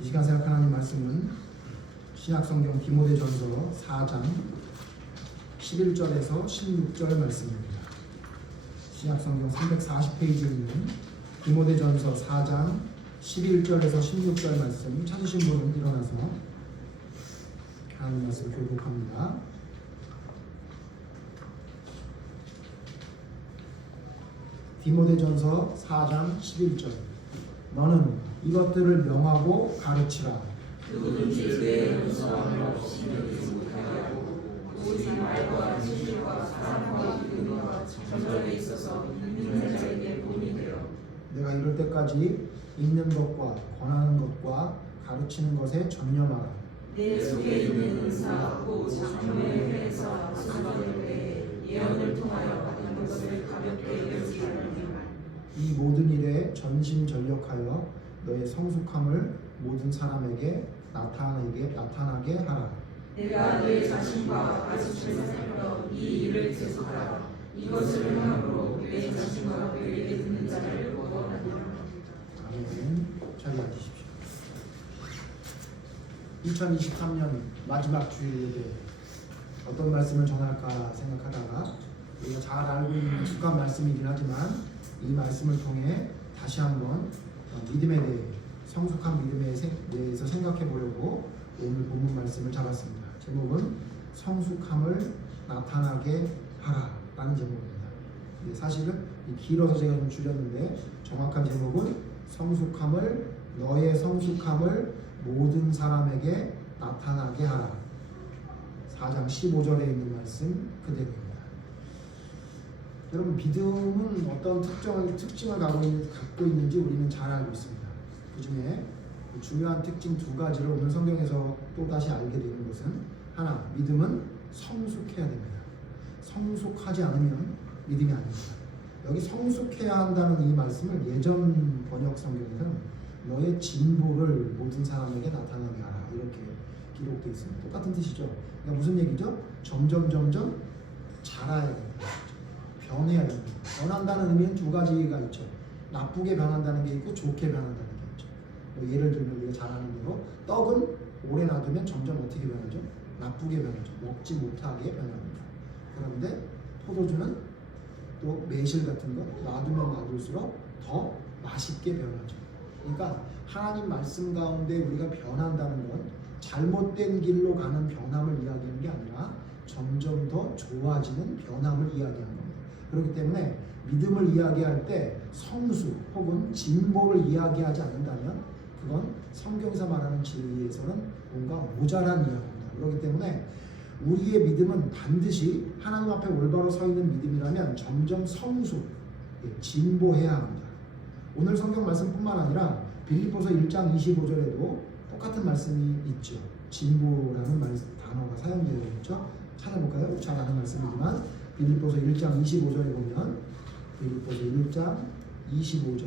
이 시간 생각할 하나님 말씀은 신약성경 디모데전서 4장 11절에서 16절 말씀입니다. 신약성경 340페이지에 있는 디모데전서 4장 11절에서 16절 말씀 찾으신 분은 일어나서 하나님 말씀 교독합니다. 디모데전서 4장 11절 너는 이것들을 명하고 가르치라. 누구든지 내 은사함을 없이 여기지 못하고 오직 말과 진실과 사랑과 믿음과 전절에 있어서 믿는 자에게 본이 되어 내가 이럴 때까지 읽는 것과 권하는 것과 가르치는 것에 전념하라. 내 속에 있는 은사 곧 장로회에서 약속받을 때에 예언을 통하여 받은 것을 가볍게 여기지 말라. 이 모든 일에 전심전력하여 너의 성숙함을 모든 사람에게 나타나게 하라. 내가 내 자신과 가르침을 살펴 이 일을 계속하라. 이것을 행함으로 내 자신과 너에게 듣는 자를 구원하리라. 아멘. 자리 앉으십시오. 2023년 마지막 주일 예배 어떤 말씀을 전할까 생각하다가 우리가 잘 알고 있는 주간 말씀이긴 하지만 이 말씀을 통해 다시 한번 믿음에 대해 성숙한 믿음에 대해서 생각해 보려고 오늘 본문 말씀을 잡았습니다. 제목은 성숙함을 나타나게 하라 라는 제목입니다. 사실은 길어서 제가 좀 줄였는데 정확한 제목은 너의 성숙함을 모든 사람에게 나타나게 하라. 4장 15절에 있는 말씀 그대로입니다. 여러분, 믿음은 어떤 특징을 갖고 있는지 우리는 잘 알고 있습니다. 그 중에 중요한 특징 두 가지를 오늘 성경에서 또 다시 알게 되는 것은 하나, 믿음은 성숙해야 됩니다. 성숙하지 않으면 믿음이 아닙니다. 여기 성숙해야 한다는 이 말씀을 예전 번역 성경에서는 너의 진보를 모든 사람에게 나타나게 하라 이렇게 기록되어 있습니다. 똑같은 뜻이죠. 그러니까 무슨 얘기죠? 점점 자라야 됩니다. 변해야 됩니다. 변한다는 의미는 두 가지가 있죠. 나쁘게 변한다는 게 있고 좋게 변한다는 게 있죠. 예를 들면 우리가 잘 아는 대로 떡은 오래 놔두면 점점 어떻게 변하죠? 나쁘게 변하죠. 먹지 못하게 변합니다. 그런데 포도주는 또 매실 같은 거 놔두면 놔둘수록 더 맛있게 변하죠. 그러니까 하나님 말씀 가운데 우리가 변한다는 건 잘못된 길로 가는 변함을 이야기하는 게 아니라 점점 더 좋아지는 변함을 이야기하는 겁니다. 그렇기 때문에 믿음을 이야기할 때 성숙 혹은 진보를 이야기하지 않는다면 그건 성경에서 말하는 진리에서는 뭔가 모자란 이야기입니다. 그렇기 때문에 우리의 믿음은 반드시 하나님 앞에 올바로 서 있는 믿음이라면 점점 성숙, 진보해야 합니다. 오늘 성경 말씀뿐만 아니라 빌립보서 1장 25절에도 똑같은 말씀이 있죠. 진보라는 단어가 사용되어 있죠. 찾아볼까요? 잘 아는 말씀이지만 빌립보서 1장 25절에 보면 빌립보서 1장 25절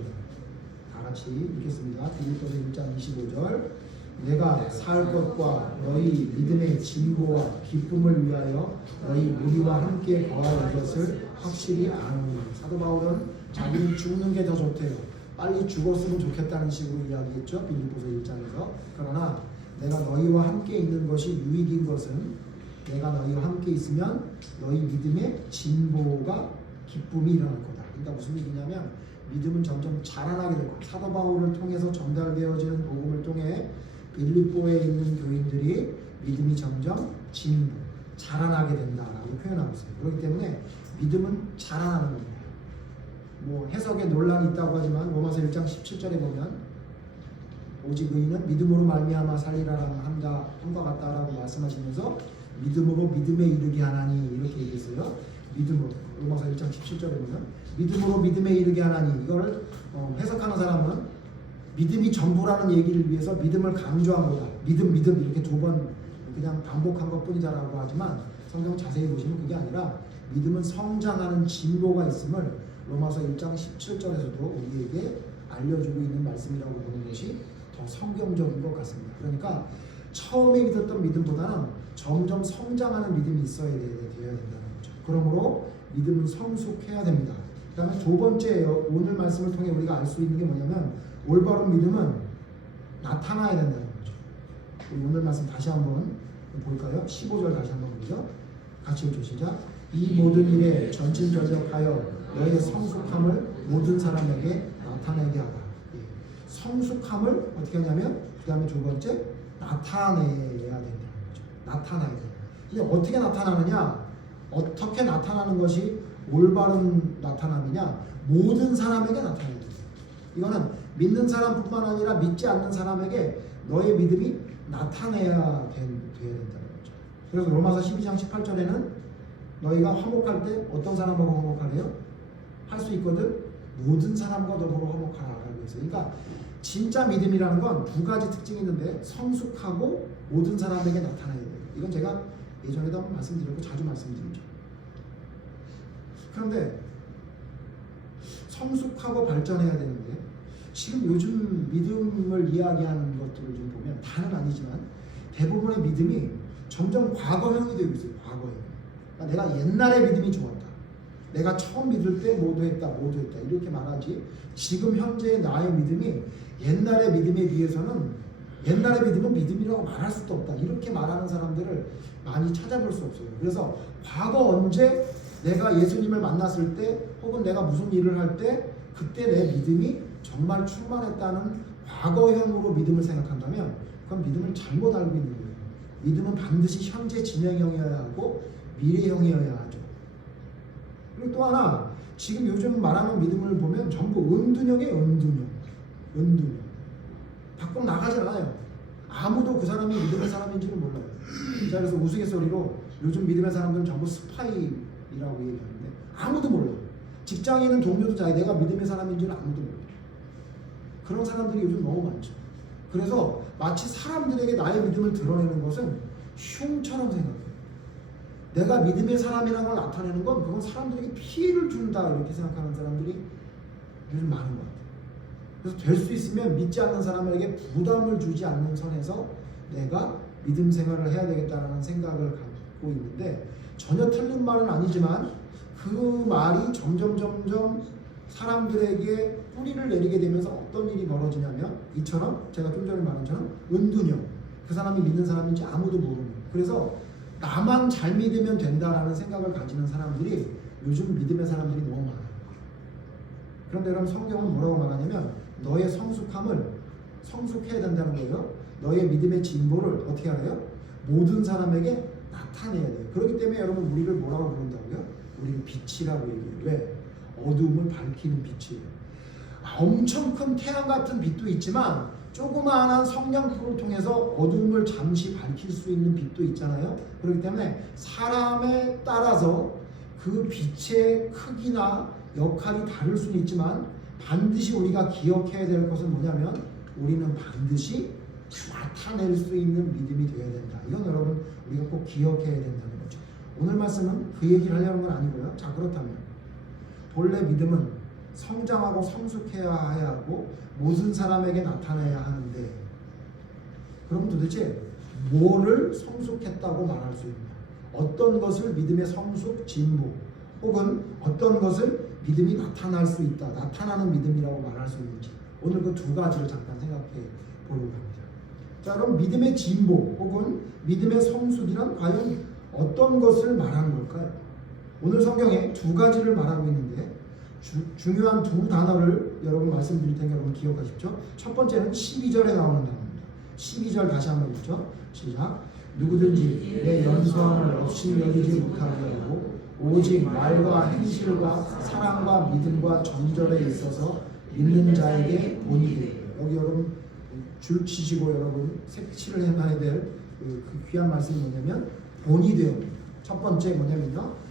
다 같이 읽겠습니다. 빌립보서 1장 25절 내가 살 것과 너희 믿음의 진보와 기쁨을 위하여 너희 무리와 함께 거할 것을 확실히 아노니. 사도 바울은 자기는 죽는 게 더 좋대요. 빨리 죽었으면 좋겠다는 식으로 이야기했죠. 빌립보서 1장에서. 그러나 내가 너희와 함께 있는 것이 유익인 것은 내가 너희와 함께 있으면 너희 믿음의 진보가 기쁨이 일어날 거다. 그러니까 무슨 얘기냐면 믿음은 점점 자라나게 될 거다. 사도 바울을 통해서 전달되어지는 복음을 통해 빌립보에 있는 교인들이 믿음이 점점 진보, 자라나게 된다라고 표현하고 있어요. 그렇기 때문에 믿음은 자라나는 겁니다. 해석에 논란이 있다고 하지만 로마서 1장 17절에 보면 오직 의인은 믿음으로 말미암아 살리라라는 함과 같다라고 말씀하시면서 믿음으로 믿음에 이르게 하나니 이렇게 얘기했어요. 믿음으로 로마서 1장 17절에 보면 믿음으로 믿음에 이르게 하나니 이거를 해석하는 사람은 믿음이 전부라는 얘기를 위해서 믿음을 강조한 거다. 믿음 이렇게 두 번 그냥 반복한 것뿐이다라고 하지만 성경 자세히 보시면 그게 아니라 믿음은 성장하는 진보가 있음을 로마서 1장 17절에서도 우리에게 알려주고 있는 말씀이라고 보는 것이 더 성경적인 것 같습니다. 그러니까 처음에 믿었던 믿음보다는 점점 성장하는 믿음이 되어야 된다는 거죠. 그러므로 믿음은 성숙해야 됩니다. 그 다음에 두 번째 오늘 말씀을 통해 우리가 알 수 있는 게 뭐냐면 올바른 믿음은 나타나야 된다는 거죠. 우리 오늘 말씀 다시 한번 볼까요? 15절 다시 한번 보죠. 같이 읽죠. 시작. 이 모든 일에 전진전력하여 너희의 성숙함을 모든 사람에게 나타내게 하라. 예. 성숙함을 어떻게 하냐면 그 다음에 두 번째 나타내야 된다는 거죠. 나타나야 돼요. 이게 어떻게 나타나느냐? 어떻게 나타나는 것이 올바른 나타남이냐? 모든 사람에게 나타내야 돼요. 이거는 믿는 사람뿐만 아니라 믿지 않는 사람에게 너의 믿음이 나타내야 돼야 된다는 거죠. 그래서 로마서 12장 18절에는 너희가 화목할 때 어떤 사람하고 화목하래요? 할 수 있거든? 모든 사람과 더불어 화목하라고 했어요. 그러니까 진짜 믿음이라는 건 두 가지 특징이 있는데 성숙하고 모든 사람에게 나타나야 돼요. 이건 제가 예전에도 한번 말씀드렸고 자주 말씀드리죠. 그런데 성숙하고 발전해야 되는데 지금 요즘 믿음을 이야기하는 것들을 좀 보면 다는 아니지만 대부분의 믿음이 점점 과거형이 되고 있어요. 과거형. 그러니까 내가 옛날에 믿음이 좋았다. 내가 처음 믿을 때 모두 했다. 이렇게 말하지. 지금 현재의 나의 믿음이 옛날의 믿음에 비해서는 옛날의 믿음은 믿음이라고 말할 수도 없다. 이렇게 말하는 사람들을 많이 찾아볼 수 없어요. 그래서 과거 언제 내가 예수님을 만났을 때 혹은 내가 무슨 일을 할 때 그때 내 믿음이 정말 충만했다는 과거형으로 믿음을 생각한다면 그건 믿음을 잘못 알고 있는 거예요. 믿음은 반드시 현재 진행형이어야 하고 미래형이어야 하죠. 그리고 또 하나 지금 요즘 말하는 믿음을 보면 전부 은둔형이에요. 은둔형. 밖으로 나가잖아요. 아무도 그 사람이 믿음의 사람인지를 몰라요. 자, 그래서 우스갯소리로 요즘 믿음의 사람들은 전부 스파이라고 얘기하는데 아무도 몰라요. 직장에 있는 동료도 자기 내가 믿음의 사람인지는 아무도 몰라요. 그런 사람들이 요즘 너무 많죠. 그래서 마치 사람들에게 나의 믿음을 드러내는 것은 흉처럼 생각해요. 내가 믿음의 사람이라는 걸 나타내는 건 그건 사람들에게 피해를 준다 이렇게 생각하는 사람들이 요즘 많은 것 같아요. 그래서 될 수 있으면 믿지 않는 사람에게 부담을 주지 않는 선에서 내가 믿음 생활을 해야 되겠다는 생각을 갖고 있는데 전혀 틀린 말은 아니지만 그 말이 점점 사람들에게 뿌리를 내리게 되면서 어떤 일이 벌어지냐면 이처럼 제가 좀 전에 말한 것처럼 은둔형. 그 사람이 믿는 사람인지 아무도 모르는. 그래서 나만 잘 믿으면 된다라는 생각을 가지는 사람들이 요즘 믿음의 사람들이 너무 많아요. 그런데 여러분 성경은 뭐라고 말하냐면 너의 성숙해야 된다는 거예요. 너의 믿음의 진보를 어떻게 하래요? 모든 사람에게 나타내야 돼요. 그렇기 때문에 여러분 우리를 뭐라고 부른다고요? 우리를 빛이라고 얘기해요. 왜? 어두움을 밝히는 빛이에요. 엄청 큰 태양 같은 빛도 있지만 조그마한 성냥불을 통해서 어둠을 잠시 밝힐 수 있는 빛도 있잖아요. 그렇기 때문에 사람에 따라서 그 빛의 크기나 역할이 다를 수는 있지만 반드시 우리가 기억해야 될 것은 뭐냐면 우리는 반드시 나타낼 수 있는 믿음이 되어야 된다. 이건 여러분 우리가 꼭 기억해야 된다는 거죠. 오늘 말씀은 그 얘기를 하려는 건 아니고요. 자, 그렇다면 본래 믿음은 성장하고 성숙해야 하고 모든 사람에게 나타나야 하는데 그럼 도대체 뭐를 성숙했다고 말할 수 있냐? 어떤 것을 믿음의 성숙, 진보 혹은 어떤 것을 믿음이 나타날 수 있다, 나타나는 믿음이라고 말할 수 있는지 오늘 그 두 가지를 잠깐 생각해 보려고 합니다. 자, 그럼 믿음의 진보 혹은 믿음의 성숙이란 과연 어떤 것을 말하는 걸까요? 오늘 성경에 두 가지를 말하고 있는데 중요한 두 단어를 여러분 말씀드릴 테니까 여러분 기억하십시오. 첫 번째는 12절에 나오는 단어입니다. 12절 다시 한번 읽죠. 시작. 누구든지 내 연수함을 없이 여기지 못하게 하고 오직 말과 행실과 사랑과 믿음과 정절에 있어서 믿는 자에게 본이 되고. 여기 여러분 줄 치시고 여러분 색칠을 해놔야 될 그 귀한 말씀이 뭐냐면 본이 되어. 첫 번째 뭐냐면요.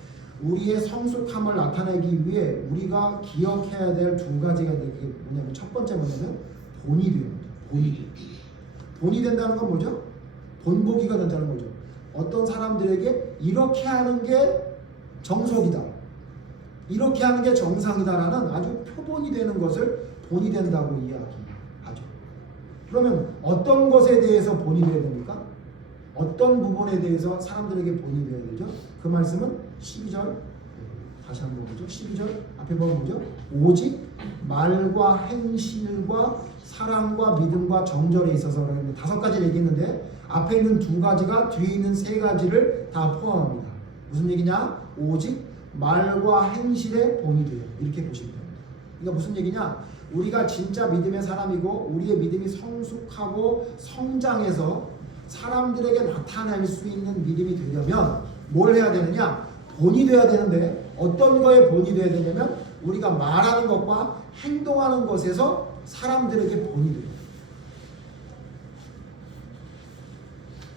우리의 성숙함을 나타내기 위해 우리가 기억해야 될 두 가지가 그게 뭐냐면 첫 번째 뭐냐면 본이 됩니다. 본이 된다는 건 뭐죠? 본보기가 된다는 거죠. 어떤 사람들에게 이렇게 하는 게 정석이다. 이렇게 하는 게 정상이다라는 아주 표본이 되는 것을 본이 된다고 이야기하죠. 그러면 어떤 것에 대해서 본이 되어야 됩니까? 어떤 부분에 대해서 사람들에게 본이 되어야 되죠? 그 말씀은 12절 다시 한번 보죠. 12절 앞에 보면 뭐죠? 오직 말과 행실과 사랑과 믿음과 정절에 있어서 그랬는데 5가지를 얘기했는데 앞에 있는 2가지가 뒤에 있는 3가지를 다 포함합니다. 무슨 얘기냐? 오직 말과 행실의 본이 돼요. 이렇게 보시면 됩니다. 그러니까 무슨 얘기냐? 우리가 진짜 믿음의 사람이고 우리의 믿음이 성숙하고 성장해서 사람들에게 나타낼 수 있는 믿음이 되려면 뭘 해야 되느냐? 본이 돼야 되는데 어떤 거에 본이 돼야 되냐면 우리가 말하는 것과 행동하는 것에서 사람들에게 본이 돼요.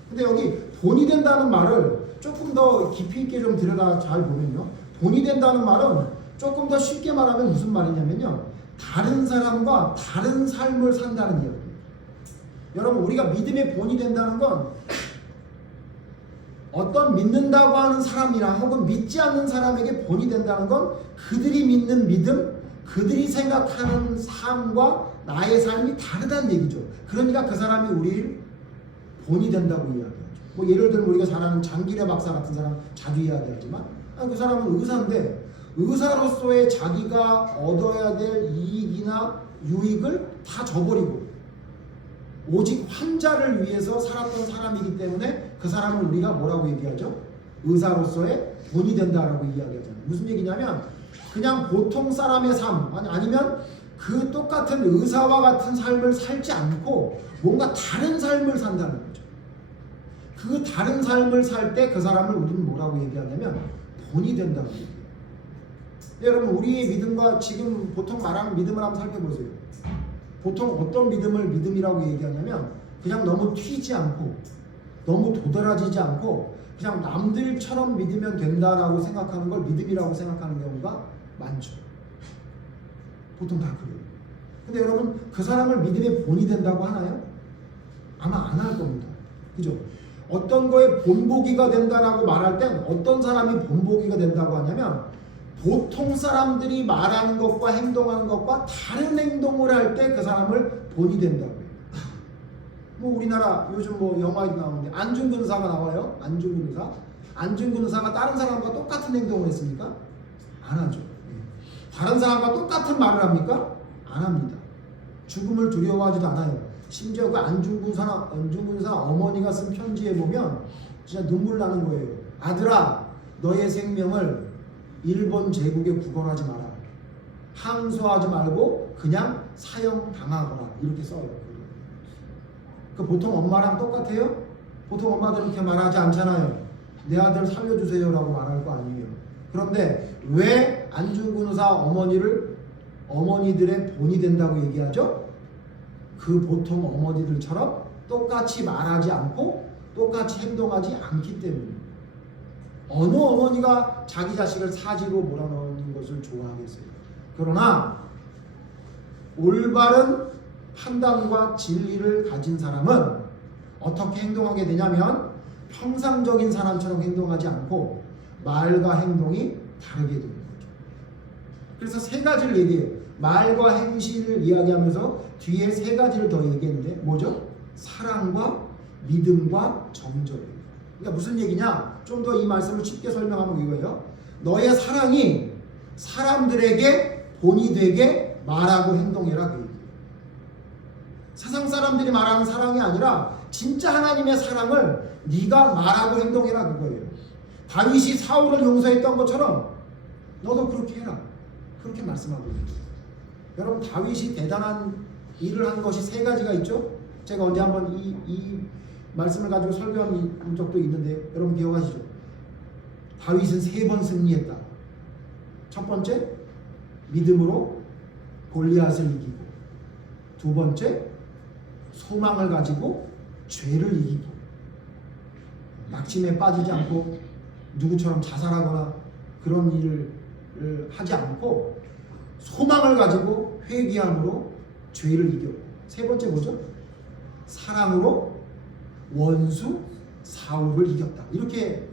근데 여기 본이 된다는 말을 조금 더 깊이 있게 좀 들여다 잘 보면요. 본이 된다는 말은 조금 더 쉽게 말하면 무슨 말이냐면요. 다른 사람과 다른 삶을 산다는 이야기예요. 여러분 우리가 믿음의 본이 된다는 건 어떤 믿는다고 하는 사람이나 혹은 믿지 않는 사람에게 본이 된다는 건 그들이 믿는 믿음, 그들이 생각하는 삶과 나의 삶이 다르다는 얘기죠. 그러니까 그 사람이 우리를 본이 된다고 이야기하죠. 뭐 예를 들면 우리가 잘 아는 장기래 박사 같은 사람 자주 이야기하지만 그 사람은 의사인데 의사로서의 자기가 얻어야 될 이익이나 유익을 다 저버리고 오직 환자를 위해서 살았던 사람이기 때문에 그 사람을 우리가 뭐라고 얘기하죠? 의사로서의 본이 된다라고 이야기하잖아요. 무슨 얘기냐면 그냥 보통 사람의 삶 아니면 그 똑같은 의사와 같은 삶을 살지 않고 뭔가 다른 삶을 산다는 거죠. 그 다른 삶을 살 때 그 사람을 우리는 뭐라고 얘기하냐면 본이 된다고 얘기해요. 여러분 우리의 믿음과 지금 보통 말하는 믿음을 한번 살펴보세요. 보통 어떤 믿음을 믿음이라고 얘기하냐면 그냥 너무 튀지 않고 너무 도드라지지 않고 그냥 남들처럼 믿으면 된다라고 생각하는 걸 믿음이라고 생각하는 경우가 많죠. 보통 다 그래요. 근데 여러분 그 사람을 믿음의 본이 된다고 하나요? 아마 안 할 겁니다. 그죠? 어떤 거에 본보기가 된다라고 말할 땐 어떤 사람이 본보기가 된다고 하냐면 보통 사람들이 말하는 것과 행동하는 것과 다른 행동을 할 때 그 사람을 본이 된다고 해요. 뭐 우리나라 요즘 뭐 영화에도 나오는데 안중근 의사가 나와요. 안중근 의사. 안중근 의사가 다른 사람과 똑같은 행동을 했습니까? 안 하죠. 다른 사람과 똑같은 말을 합니까? 안 합니다. 죽음을 두려워하지도 않아요. 심지어 그 안중근 의사 어머니가 쓴 편지에 보면 진짜 눈물 나는 거예요. 아들아, 너의 생명을 일본 제국에 구걸하지 마라. 항소하지 말고 그냥 사형당하거나 이렇게 써요. 그 보통 엄마랑 똑같아요? 보통 엄마들은 그렇게 말하지 않잖아요. 내 아들 살려주세요 라고 말할 거 아니에요. 그런데 왜 안중근 의사 어머니들의 본이 된다고 얘기하죠? 그 보통 어머니들처럼 똑같이 말하지 않고 똑같이 행동하지 않기 때문입니다. 어느 어머니가 자기 자식을 사지로 몰아넣는 것을 좋아하겠어요. 그러나 올바른 판단과 진리를 가진 사람은 어떻게 행동하게 되냐면 평상적인 사람처럼 행동하지 않고 말과 행동이 다르게 되는 거죠. 그래서 3가지를 얘기해요. 말과 행실을 이야기하면서 뒤에 3가지를 더 얘기했는데 뭐죠? 사랑과 믿음과 정절이에요. 그러니까 무슨 얘기냐? 좀 더 이 말씀을 쉽게 설명하면 이거예요. 너의 사랑이 사람들에게 본이 되게 말하고 행동해라 그 얘기예요. 세상 사람들이 말하는 사랑이 아니라 진짜 하나님의 사랑을 네가 말하고 행동해라 그거예요. 다윗이 사울을 용서했던 것처럼 너도 그렇게 해라. 그렇게 말씀하고 있어요. 여러분 다윗이 대단한 일을 한 것이 3가지가 있죠. 제가 언제 한번 이 말씀을 가지고 설교한 적도 있는데 여러분 기억하시죠? 다윗은 3번 승리했다. 첫 번째 믿음으로 골리앗을 이기고, 2번째 소망을 가지고 죄를 이기고, 낙심에 빠지지 않고 누구처럼 자살하거나 그런 일을 하지 않고 소망을 가지고 회개함으로 죄를 이겼고, 3번째 뭐죠? 사랑으로 원수 사울을 이겼다. 이렇게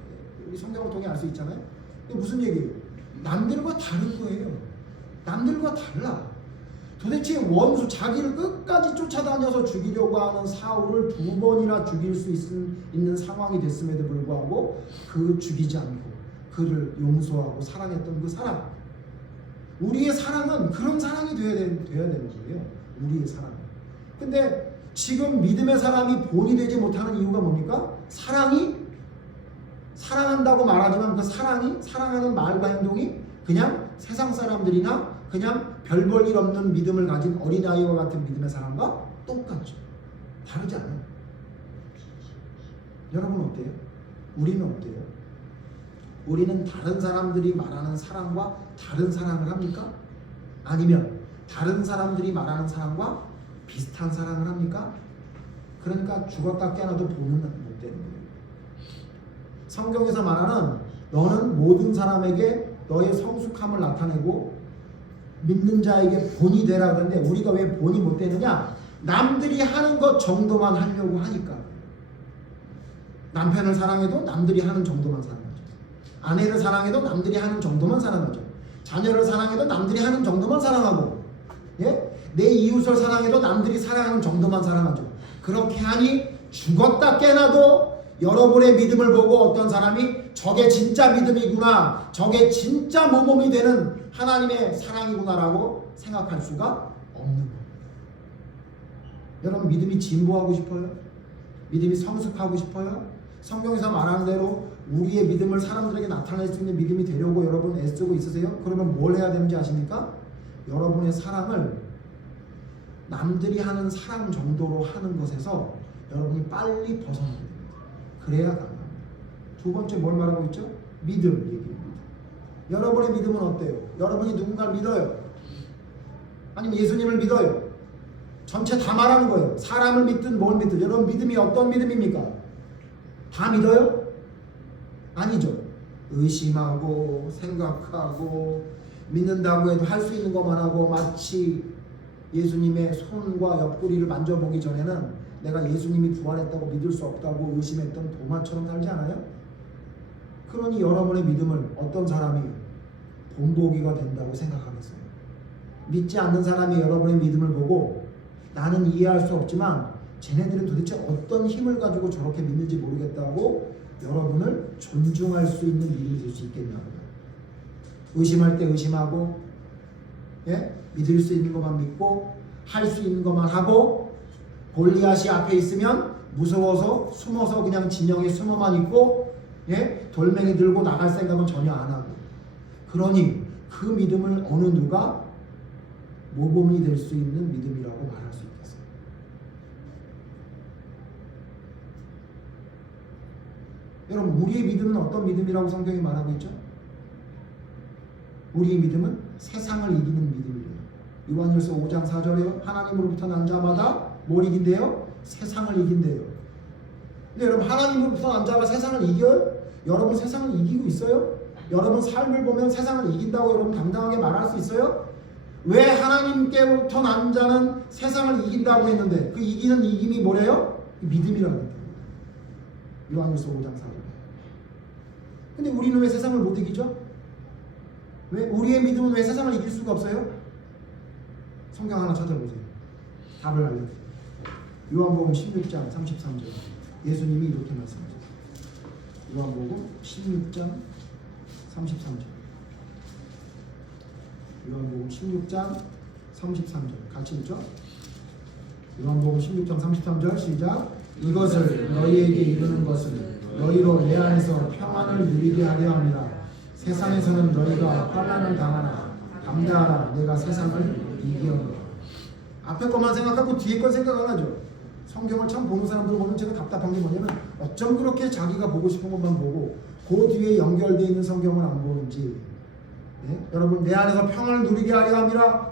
우리 성경을 통해 알 수 있잖아요. 이게 무슨 얘기예요? 남들과 다른 거예요. 남들과 달라. 도대체 원수, 자기를 끝까지 쫓아다녀서 죽이려고 하는 사울을 2번이나 죽일 수 있는 상황이 됐음에도 불구하고 그 죽이지 않고 그를 용서하고 사랑했던 그 사랑. 우리의 사랑은 그런 사랑이 돼야 되는 거예요. 우리의 사랑은. 근데 지금 믿음의 사람이 본이 되지 못하는 이유가 뭡니까? 사랑한다고 말하지만 그 사랑하는 말과 행동이 그냥 세상 사람들이나 그냥 별 볼 일 없는 믿음을 가진 어린아이와 같은 믿음의 사람과 똑같죠. 다르지 않아요. 여러분 어때요? 우리는 어때요? 우리는 다른 사람들이 말하는 사랑과 다른 사랑을 합니까? 아니면 다른 사람들이 말하는 사랑과 비슷한 사랑을 합니까? 그러니까 죽었다 깨어나도 보는 못 되는 거예요. 성경에서 말하는 너는 모든 사람에게 너의 성숙함을 나타내고 믿는 자에게 본이 되라 그러는데 우리가 왜 본이 못 되느냐? 남들이 하는 것 정도만 하려고 하니까. 남편을 사랑해도 남들이 하는 정도만 사랑하죠. 아내를 사랑해도 남들이 하는 정도만 사랑하죠. 자녀를 사랑해도 남들이 하는 정도만 사랑하고, 예? 내 이웃을 사랑해도 남들이 사랑하는 정도만 사랑하죠. 그렇게 하니 죽었다 깨나도 여러분의 믿음을 보고 어떤 사람이 저게 진짜 믿음이구나, 저게 진짜 모범이 되는 하나님의 사랑이구나라고 생각할 수가 없는 거예요. 여러분 믿음이 진보하고 싶어요? 믿음이 성숙하고 싶어요? 성경에서 말하는 대로 우리의 믿음을 사람들에게 나타낼 수 있는 믿음이 되려고 여러분 애쓰고 있으세요? 그러면 뭘 해야 되는지 아십니까? 여러분의 사랑을 남들이 하는 사랑 정도로 하는 것에서 여러분이 빨리 벗어나야 됩니다. 그래야 가능합니다. 두 번째 뭘 말하고 있죠? 믿음 얘기입니다. 여러분의 믿음은 어때요? 여러분이 누군가를 믿어요? 아니면 예수님을 믿어요? 전체 다 말하는 거예요. 사람을 믿든 뭘 믿든 여러분 믿음이 어떤 믿음입니까? 다 믿어요? 아니죠. 의심하고 생각하고 믿는다고 해도 할 수 있는 것만 하고 마치 예수님의 손과 옆구리를 만져보기 전에는 내가 예수님이 부활했다고 믿을 수 없다고 의심했던 도마처럼 살지 않아요? 그러니 여러분의 믿음을 어떤 사람이 본보기가 된다고 생각하겠어요? 믿지 않는 사람이 여러분의 믿음을 보고 나는 이해할 수 없지만 쟤네들은 도대체 어떤 힘을 가지고 저렇게 믿는지 모르겠다고 여러분을 존중할 수 있는 믿음이 될 수 있겠냐고요. 의심할 때 의심하고, 예? 믿을 수 있는 것만 믿고 할 수 있는 것만 하고 골리앗이 앞에 있으면 무서워서 숨어서 그냥 진영에 숨어만 있고, 예? 돌멩이 들고 나갈 생각은 전혀 안 하고. 그러니 그 믿음을 어느 누가 모범이 될 수 있는 믿음이라고 말할 수 있겠어요. 여러분 우리의 믿음은 어떤 믿음이라고 성경이 말하고 있죠? 우리의 믿음은 세상을 이기는 믿음이에요. 요한일서 5장 4절에요. 하나님으로부터 난 자마다 뭘 이긴대요? 세상을 이긴대요. 근데 여러분 하나님으로부터 난 자가 세상을 이겨요? 여러분 세상을 이기고 있어요? 여러분 삶을 보면 세상을 이긴다고 여러분 당당하게 말할 수 있어요? 왜 하나님께로부터 난 자는 세상을 이긴다고 했는데 그 이기는 이김이 뭐래요? 믿음이라고 했대요. 요한일서 5장 4절에. 근데 우리는 왜 세상을 못 이기죠? 왜? 우리의 믿음은 왜 세상을 이길 수가 없어요? 성경 하나 찾아보세요. 답을 알려드려요. 요한복음 16장 33절. 예수님이 이렇게 말씀하셨어요. 요한복음 16장 33절. 요한복음 16장 33절. 같이 읽죠? 요한복음 16장 33절 시작. 이것을 너희에게 이르는 것은 너희로 내 안에서 평안을 누리게 하려 함이라. 세상에서는 너희가 환난을 당하나 담대하라. 내가 세상을 이기었노라. 앞에 것만 생각하고 뒤에 건 생각 안 하죠. 성경을 참 보는 사람들 보면 제가 답답한 게 뭐냐면 어쩜 그렇게 자기가 보고 싶은 것만 보고 그 뒤에 연결되어 있는 성경을 안 보는지. 네? 여러분 내 안에서 평안을 누리게 하려 함이라.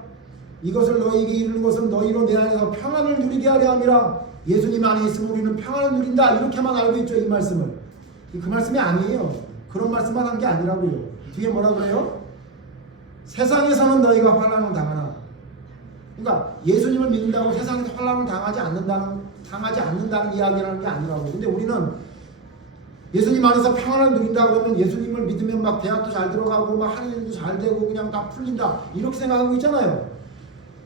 이것을 너희에게 이르는 것은 너희로 내 안에서 평안을 누리게 하려 함이라. 예수님 안에 있으면 우리는 평안을 누린다. 이렇게만 알고 있죠. 이 말씀을. 그 말씀이 아니에요. 그런 말씀만 한 게 아니라고요. 뒤에 뭐라 그래요? 세상에서는 너희가 환난을 당하나. 그러니까 예수님을 믿는다고 세상에서 환난을 당하지 않는다는 이야기를 하는 게 아니라고. 근데 우리는 예수님 안에서 평안을 누린다 그러면 예수님을 믿으면 막 대학도 잘 들어가고 막 하는 일도 잘 되고 그냥 다 풀린다 이렇게 생각하고 있잖아요.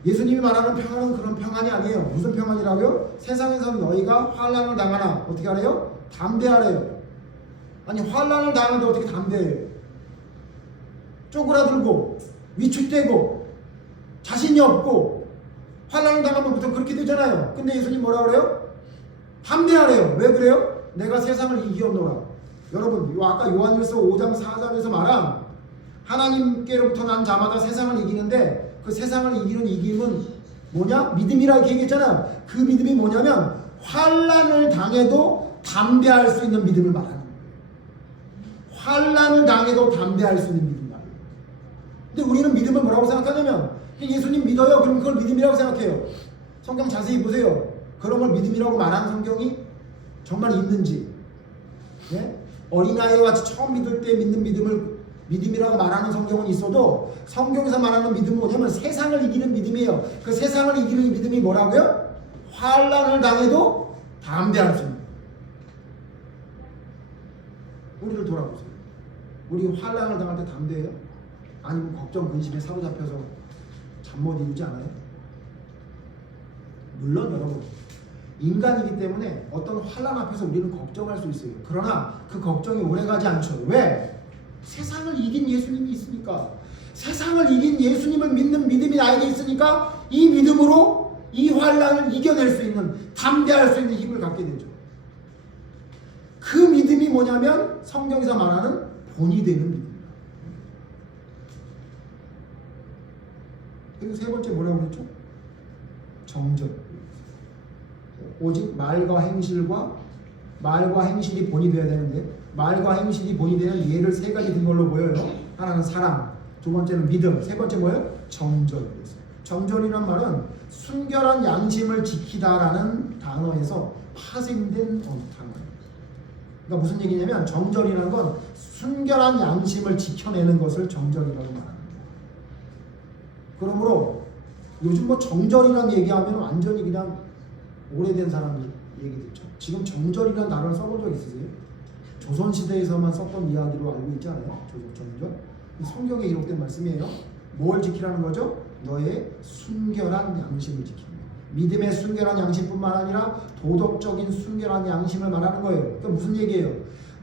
예수님이 말하는 평안은 그런 평안이 아니에요. 무슨 평안이라고요? 세상에서는 너희가 환난을 당하나 어떻게 하래요? 담대하래요. 아니 환난을 당하는데 어떻게 담대해요? 쪼그라들고 위축되고 자신이 없고 환난을 당하면 보통 그렇게 되잖아요. 근데 예수님 뭐라 그래요? 담대하래요. 왜 그래요? 내가 세상을 이기었노라. 여러분 아까 요한일서 5장 4절에서 말한 하나님께로부터 난 자마다 세상을 이기는데 그 세상을 이기는 이김은 뭐냐? 믿음이라 이렇게 얘기했잖아요. 그 믿음이 뭐냐면 환난을 당해도 담대할 수 있는 믿음을 말하는 거예요. 환난을 당해도 담대할 수 있는 믿음 말이에요. 근데 우리는 믿음을 뭐라고 생각하냐면 예수님 믿어요. 그럼 그걸 믿음이라고 생각해요. 성경 자세히 보세요. 그런 걸 믿음이라고 말하는 성경이 정말 있는지. 예? 어린아이와 같이 처음 믿을 때 믿는 믿음을 믿음이라고 말하는 성경은 있어도 성경에서 말하는 믿음은 뭐냐면 세상을 이기는 믿음이에요. 그 세상을 이기는 믿음이 뭐라고요? 환난을 당해도 담대할 수 있는. 우리를 돌아보세요. 우리 환난을 당할 때 담대해요? 아니면 걱정 근심에 사로잡혀서 잠 못 이루지 않아요? 물론 여러분 인간이기 때문에 어떤 환난 앞에서 우리는 걱정할 수 있어요. 그러나 그 걱정이 오래가지 않죠. 왜? 세상을 이긴 예수님이 있으니까. 세상을 이긴 예수님을 믿는 믿음이 나에게 있으니까 이 믿음으로 이 환난을 이겨낼 수 있는, 담대할 수 있는 힘을 갖게 되죠. 그 믿음이 뭐냐면 성경에서 말하는 본이 되는 믿음입니다. 그리고 세 번째 뭐라고 그랬죠? 정절. 오직 말과 행실이 본이 되어야 되는데 말과 행실이 본이 되는 예를 세 가지 든 걸로 보여요. 하나는 사랑, 두 번째는 믿음, 세 번째 뭐예요? 정절. 정절이란 말은 순결한 양심을 지키다라는 단어에서 파생된 단어예요. 그러니까 무슨 얘기냐면 정절이라는 건 순결한 양심을 지켜내는 것을 정절이라고 말합니다. 그러므로 요즘 뭐 정절이라는 얘기하면 완전히 그냥 오래된 사람 얘기 듣죠. 지금 정절이라는 단어를 써본 적 있으세요? 조선시대에서만 썼던 이야기로 알고 있지 않아요? 정절. 성경에 기록된 말씀이에요. 뭘 지키라는 거죠? 너의 순결한 양심을 지키는 거예요. 믿음의 순결한 양심뿐만 아니라 도덕적인 순결한 양심을 말하는 거예요. 그러니까 무슨 얘기예요?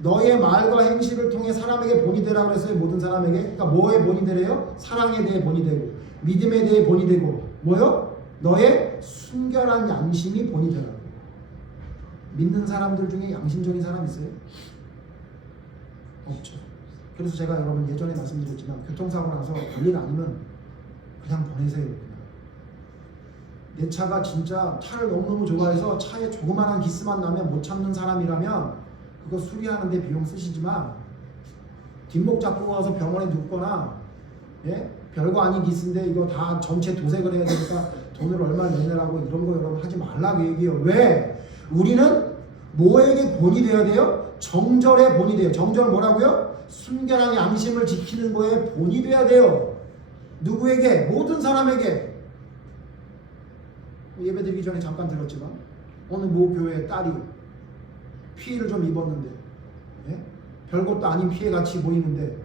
너의 말과 행실을 통해 사람에게 본이 되라고 그랬어요. 모든 사람에게. 그러니까 뭐에 본이 되래요? 사랑에 대해 본이 되고 믿음에 대해 본이 되고 뭐요? 너의 순결한 양심이 본이 되라고. 믿는 사람들 중에 양심적인 사람 있어요? 없죠. 그래서 제가 여러분 예전에 말씀드렸지만 교통사고 나서 별일 아니면 그냥 보내세요. 내 차가 진짜 차를 너무너무 좋아해서 차에 조그만한 기스만 나면 못 참는 사람이라면 그거 수리하는데 비용 쓰시지만 뒷목 잡고 가서 병원에 눕거나 예? 별거 아닌 기스인데 이거 다 전체 도색을 해야 되니까 돈을 얼마 내느라고 이런 거 여러분 하지 말라고 얘기해요. 왜? 우리는 뭐에게 본이 되어야 돼요? 정절에 본이 돼요. 정절 뭐라고요? 순결한 양심을 지키는 거에 본이 돼야 돼요. 누구에게? 모든 사람에게. 예배드리기 전에 잠깐 들었지만 어느 모 교회 딸이 피해를 좀 입었는데 예? 별것도 아닌 피해같이 보이는데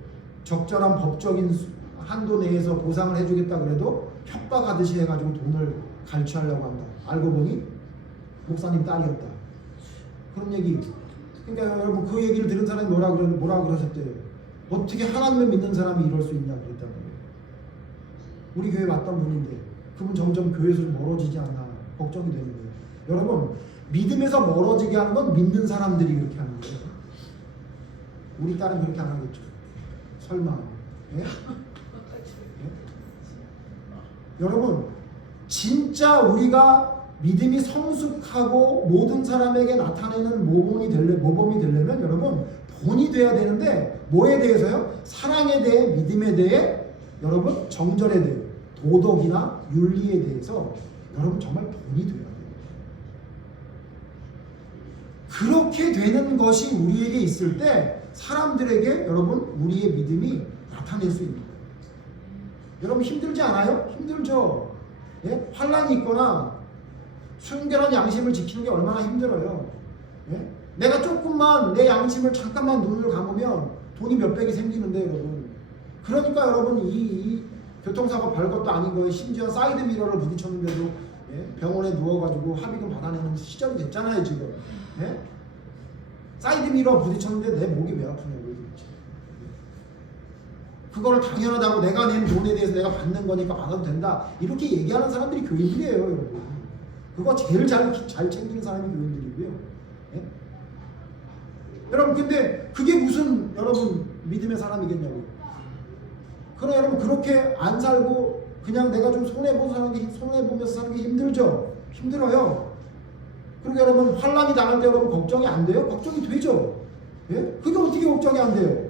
적절한 법적인 한도 내에서 보상을 해주겠다 그래도 협박하듯이 해가지고 돈을 갈취하려고 한다. 알고 보니 목사님 딸이었다. 그런 얘기. 그러니까 여러분 그 얘기를 들은 사람이 뭐라 그러셨대요. 어떻게 하나님을 믿는 사람이 이럴 수 있냐 그랬단 말이에요. 우리 교회 왔던 분인데 그분 점점 교회에서 멀어지지 않나 걱정이 되는 거예요. 여러분 믿음에서 멀어지게 하는 건 믿는 사람들이 그렇게 하는 거예요. 우리 딸은 그렇게 안 하겠죠. 설마. 예? 예? 여러분 진짜 우리가 믿음이 성숙하고 모든 사람에게 나타내는 모범이 되려면 여러분 본이 돼야 되는데 뭐에 대해서요? 사랑에 대해, 믿음에 대해, 여러분 정절에 대해, 도덕이나 윤리에 대해서 여러분 정말 본이 돼야 돼요. 그렇게 되는 것이 우리에게 있을 때 사람들에게 여러분 우리의 믿음이 나타낼 수 있는 거예요. 여러분 힘들지 않아요? 힘들죠. 예? 환난이 있거나 순결한 양심을 지키는 게 얼마나 힘들어요. 예? 내가 조금만 내 양심을 잠깐만 눈을 감으면 돈이 몇백이 생기는데 여러분. 그러니까 여러분 이 교통사고 별것도 아닌 거에 심지어 사이드 미러를 부딪혔는데도 예? 병원에 누워가지고 합의금 받아내는 시절이 됐잖아요 지금. 예? 사이드 미러 부딪혔는데 내 목이 왜 아프냐고. 그거를 당연하다고 내가 낸 돈에 대해서 내가 받는 거니까 받아도 된다. 이렇게 얘기하는 사람들이 교인들이에요, 여러분. 그거 제일 잘 챙기는 사람이 교인들이고요. 예? 여러분 근데 그게 무슨 여러분 믿음의 사람이겠냐고요. 그러나 여러분 그렇게 안 살고 그냥 내가 좀 손해보면서 사는 게 힘들죠? 힘들어요. 그리고 여러분 환난이 당할 때 여러분 걱정이 안 돼요? 걱정이 되죠? 예? 그게 어떻게 걱정이 안 돼요?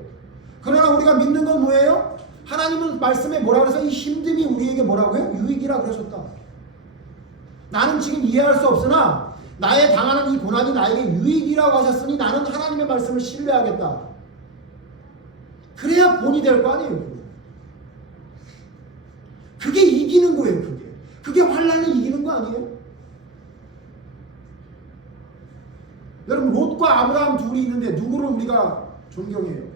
그러나 우리가 믿는 건 뭐예요? 하나님은 말씀에 뭐라 그래서 이 힘듦이 우리에게 뭐라고요? 유익이라 그러셨다. 나는 지금 이해할 수 없으나 나의 당하는 이 고난이 나에게 유익이라고 하셨으니 나는 하나님의 말씀을 신뢰하겠다. 그래야 본이 될 거 아니에요. 그게 이기는 거예요. 그게 환난을 이기는 거 아니에요? 여러분 롯과 아브라함 둘이 있는데 누구를 우리가 존경해요?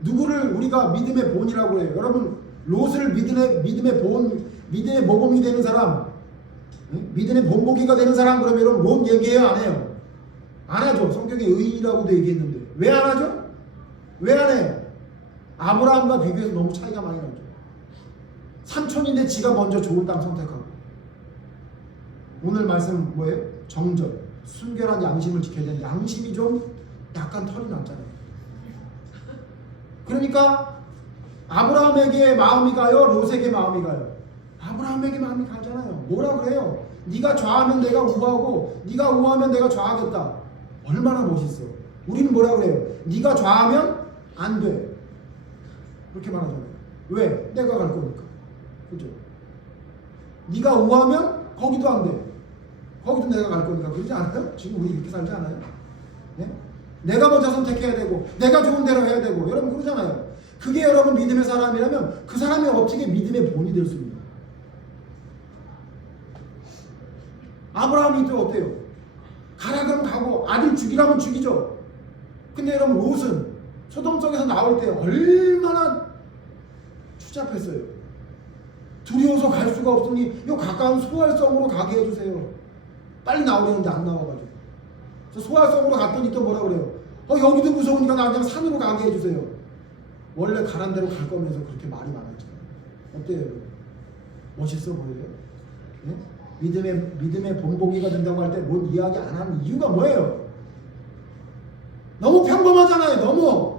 누구를 우리가 믿음의 본이라고 해요? 여러분 롯을 믿음의 본, 믿음의 모범이 되는 사람, 믿음의 본보기가 되는 사람 그러면 여러분 롯 얘기해요? 안 해요? 안 하죠. 성경에 의인이라고도 얘기했는데 왜 안 하죠? 왜 안 해요? 아브라함과 비교해서 너무 차이가 많이 나죠. 삼촌인데 지가 먼저 좋은 땅 선택하고. 오늘 말씀 뭐예요? 정절, 순결한 양심을 지켜야 되는 양심이 좀 약간 털이 났잖아요. 그러니까 아브라함에게 마음이 가요? 롯에게 마음이 가요? 아브라함에게 마음이 가잖아요. 뭐라 그래요? 네가 좌하면 내가 우하고 네가 우하면 내가 좌하겠다. 얼마나 멋있어. 우리는 뭐라 그래요? 네가 좌하면 안 돼. 그렇게 말하잖아요. 왜? 내가 갈 거니까. 그죠? 네가 우하면 거기도 안 돼. 거기도 내가 갈 거니까. 그러지 않아요? 지금 우리 이렇게 살지 않아요? 예? 내가 먼저 선택해야 되고 내가 좋은 대로 해야 되고 여러분 그러잖아요. 그게 여러분 믿음의 사람이라면 그 사람이 어떻게 믿음의 본이 될 수 있냐? 아브라함이 또 어때요? 가라 그러면 가고 아들 죽이라면 죽이죠. 근데 여러분 롯은 소돔 속에서 나올 때 얼마나 추잡했어요. 두려워서 갈 수가 없으니 요 가까운 소활성으로 가게 해주세요. 빨리 나오려는데 안 나와가지고. 그래서 소활성으로 갔더니 또 뭐라 그래요? 여기도 무서우니까 나 그냥 산으로 가게 해주세요. 원래 가란 대로 갈 거면서 그렇게 말이 많았잖아요. 어때요? 멋있어 보여요? 예? 믿음의 본보기가 된다고 할 때 뭔 이야기 안 하는 이유가 뭐예요? 너무 평범하잖아요. 너무.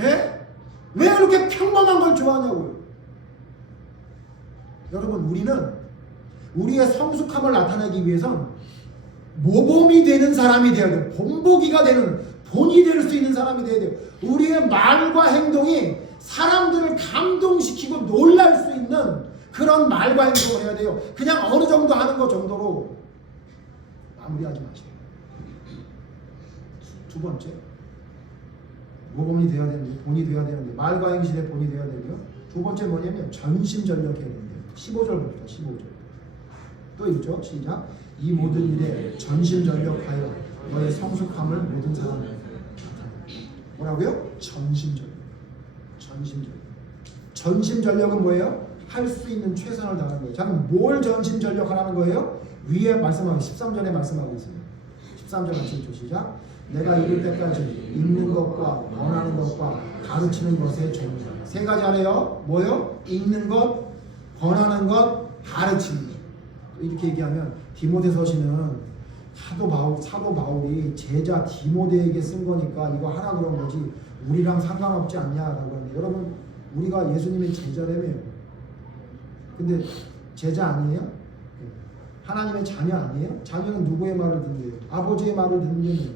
예? 왜 그렇게 평범한 걸 좋아하냐고요? 여러분 우리는 우리의 성숙함을 나타내기 위해선 모범이 되는 사람이 되어야 돼요. 본보기가 되는, 본이 될 수 있는 사람이 되어야 돼요. 우리의 말과 행동이 사람들을 감동시키고 놀랄 수 있는 그런 말과 행동을 해야 돼요. 그냥 어느 정도 하는 것 정도로 마무리하지 마시고. 두 번째, 모범이 되어야 되는데, 본이 되어야 되는데, 말과 행실의 본이 되어야 되고요. 두 번째 뭐냐면 전심전력해야 되는데요. 15절 봅시다. 15절. 또 읽죠. 시작. 이 모든 일에 전심전력하여 너의 성숙함을 모든 사람에 나타내. 뭐라고요? 전심전력. 전심전력. 전심전력은 뭐예요? 할 수 있는 최선을 다하는 거예요. 자, 그럼 뭘 전심전력하라는 거예요? 위에 말씀하고 13절에 말씀하고 있습니다. 13절 같이 읽죠. 시작. 내가 이룰 때까지 읽는 것과 권하는 것과 가르치는 것에 종이다. 세 가지 하래요. 뭐요? 읽는 것, 권하는 것, 가르치는 것. 이렇게 얘기하면 디모데서신은 사도 바울이 제자 디모데에게 쓴 거니까 이거 하라 그런 거지 우리랑 상관없지 않냐라고 하는데 여러분 우리가 예수님의 제자라며요. 근데 제자 아니에요? 하나님의 자녀 아니에요? 자녀는 누구의 말을 듣는데요? 아버지의 말을 듣는데요.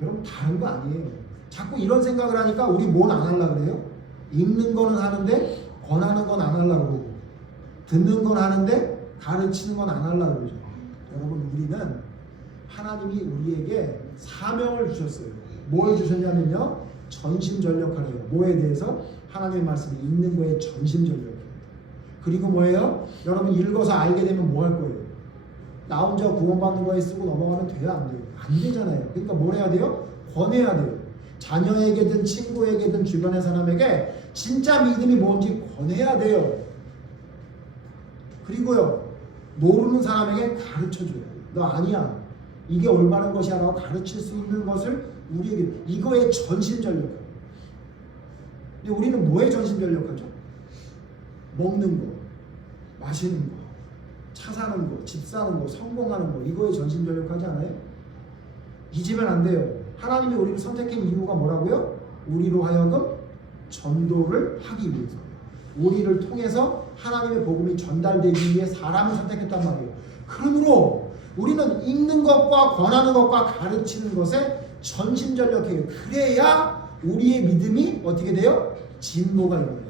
여러분 다른 거 아니에요. 자꾸 이런 생각을 하니까 우리 뭘 안 하려고 그래요? 읽는 거는 하는데 권하는 건 안 하려고 그러고 듣는 건 하는데 가르치는 건 안 하려고 그러죠. 여러분 우리는 하나님이 우리에게 사명을 주셨어요. 뭘 주셨냐면요. 전심전력하래요. 뭐에 대해서? 하나님의 말씀을 읽는 거에 전심전력. 그리고 뭐예요? 여러분 읽어서 알게 되면 뭐 할 거예요? 나 혼자 구원받는 거에 쓰고 넘어가면 돼요? 안 돼요? 안 되잖아요. 그러니까 뭘 해야 돼요? 권해야 돼요. 자녀에게든 친구에게든 주변의 사람에게 진짜 믿음이 뭔지 권해야 돼요. 그리고요. 모르는 사람에게 가르쳐줘요. 너 아니야. 이게 올바른 것이야 라고 가르칠 수 있는 것을 우리에게 이거에 전심전력. 근데 우리는 뭐에 전심전력하죠? 먹는 거, 마시는 거, 차 사는 거, 집 사는 거, 성공하는 거, 이거에 전심전력하지 않아요? 잊으면 안 돼요. 하나님이 우리를 선택한 이유가 뭐라고요? 우리로 하여금 전도를 하기 위해서, 우리를 통해서 하나님의 복음이 전달되기 위해 사람을 선택했단 말이에요. 그러므로 우리는 읽는 것과 권하는 것과 가르치는 것에 전심전력해요. 그래야 우리의 믿음이 어떻게 돼요? 진보가 일어나요.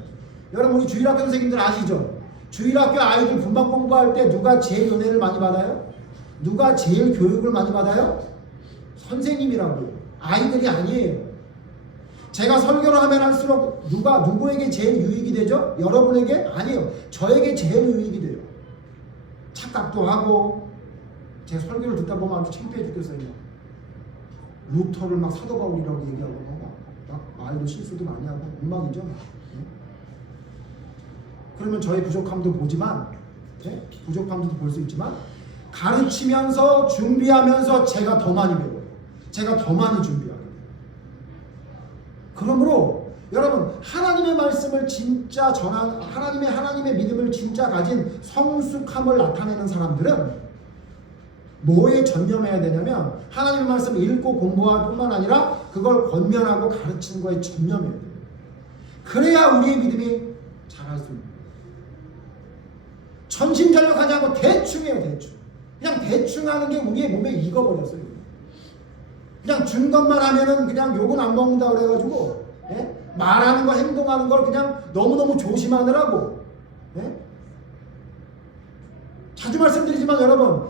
여러분, 우리 주일학교 선생님들 아시죠? 주일학교 아이들 분반 공부할 때 누가 제일 은혜를 많이 받아요? 누가 제일 교육을 많이 받아요? 선생님이라고요. 아이들이 아니에요. 제가 설교를 하면 할수록 누구에게 제일 유익이 되죠? 여러분에게? 아니에요. 저에게 제일 유익이 돼요. 착각도 하고, 제 설교를 듣다 보면 아주 창피해 죽겠어요. 루터를 막 사도 바울이라고 얘기하고 막 말도 실수도 많이 하고 엉망이죠. 그러면 저의 부족함도 보지만, 부족함도 볼 수 있지만, 가르치면서 준비하면서 제가 더 많이 배워요. 제가 더 많이 준비하게 돼요. 그러므로 여러분, 하나님의 말씀을 진짜 전한, 하나님의 믿음을 진짜 가진 성숙함을 나타내는 사람들은 뭐에 전념해야 되냐면, 하나님의 말씀을 읽고 공부할 뿐만 아니라 그걸 권면하고 가르치는 거에 전념해야 돼요. 그래야 우리의 믿음이 자랄 수 있는 거예요. 전심전력하지 않고 대충 해요. 대충. 그냥 대충 하는 게 우리의 몸에 익어버렸어요. 그냥 준 것만 하면은 그냥 욕은 안 먹는다 그래가지고, 말하는 거, 행동하는 걸 그냥 너무너무 조심하느라고. 자주 말씀드리지만 여러분,